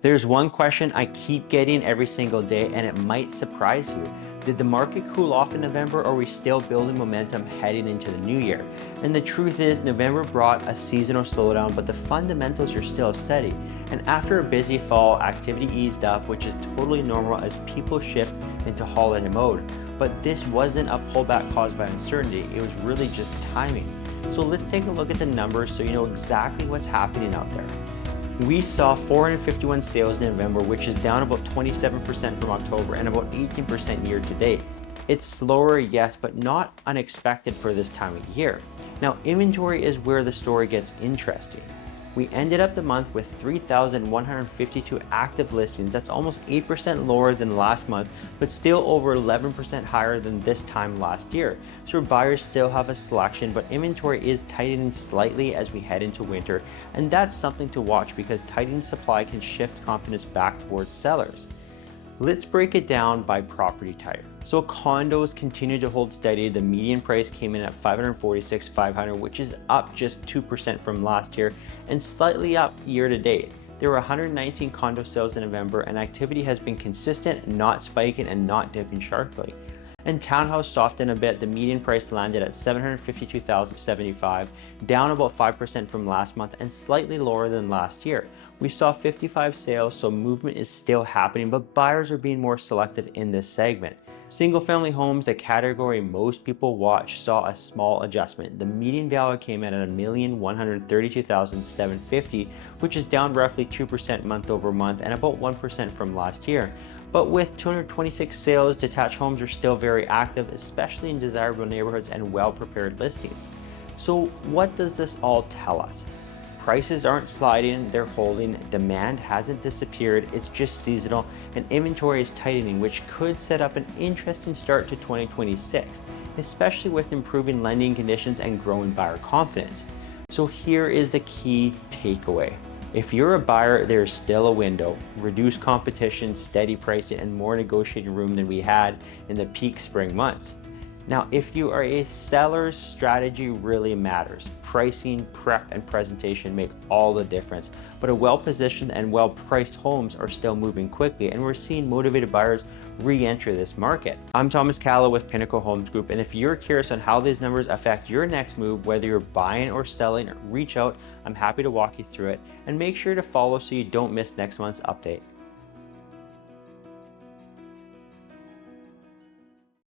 There's one question I keep getting every single day, and it might surprise you. Did the market cool off in November, or are we still building momentum heading into the new year? And the truth is, November brought a seasonal slowdown, but the fundamentals are still steady. And after a busy fall, activity eased up, which is totally normal as people shift into holiday mode. But this wasn't a pullback caused by uncertainty, it was really just timing. So let's take a look at the numbers so you know exactly what's happening out there. We saw 451 sales in November, which is down about 27% from October and about 18% year to date. It's slower, yes, but not unexpected for this time of year. Now, inventory is where the story gets interesting. We ended up the month with 3,152 active listings. That's almost 8% lower than last month, but still over 11% higher than this time last year. So buyers still have a selection, but inventory is tightening slightly as we head into winter. And that's something to watch because tightening supply can shift confidence back towards sellers. Let's break it down by property type. So condos continue to hold steady. The median price came in at $546,500, which is up just 2% from last year and slightly up year to date. There were 119 condo sales in November, and activity has been consistent, not spiking and not dipping sharply. And townhouse softened a bit. The median price landed at $752,075, down about 5% from last month and slightly lower than last year. We saw 55 sales, so movement is still happening, but buyers are being more selective in this segment. Single-family homes, the category most people watch, saw a small adjustment. The median value came in at $1,132,750, which is down roughly 2% month over month and about 1% from last year. But with 226 sales, detached homes are still very active, especially in desirable neighborhoods and well-prepared listings. So what does this all tell us? Prices aren't sliding, they're holding. Demand hasn't disappeared, it's just seasonal, and inventory is tightening, which could set up an interesting start to 2026, especially with improving lending conditions and growing buyer confidence. So here is the key takeaway. If you're a buyer, there's still a window. Reduced competition, steady pricing, and more negotiating room than we had in the peak spring months. Now, if you are a seller, strategy really matters. Pricing, prep, and presentation make all the difference. But a well-positioned and well-priced homes are still moving quickly, and we're seeing motivated buyers re-enter this market. I'm Thomas Calla with Pinnacle Homes Group, and if you're curious on how these numbers affect your next move, whether you're buying or selling, reach out. I'm happy to walk you through it, and make sure to follow so you don't miss next month's update.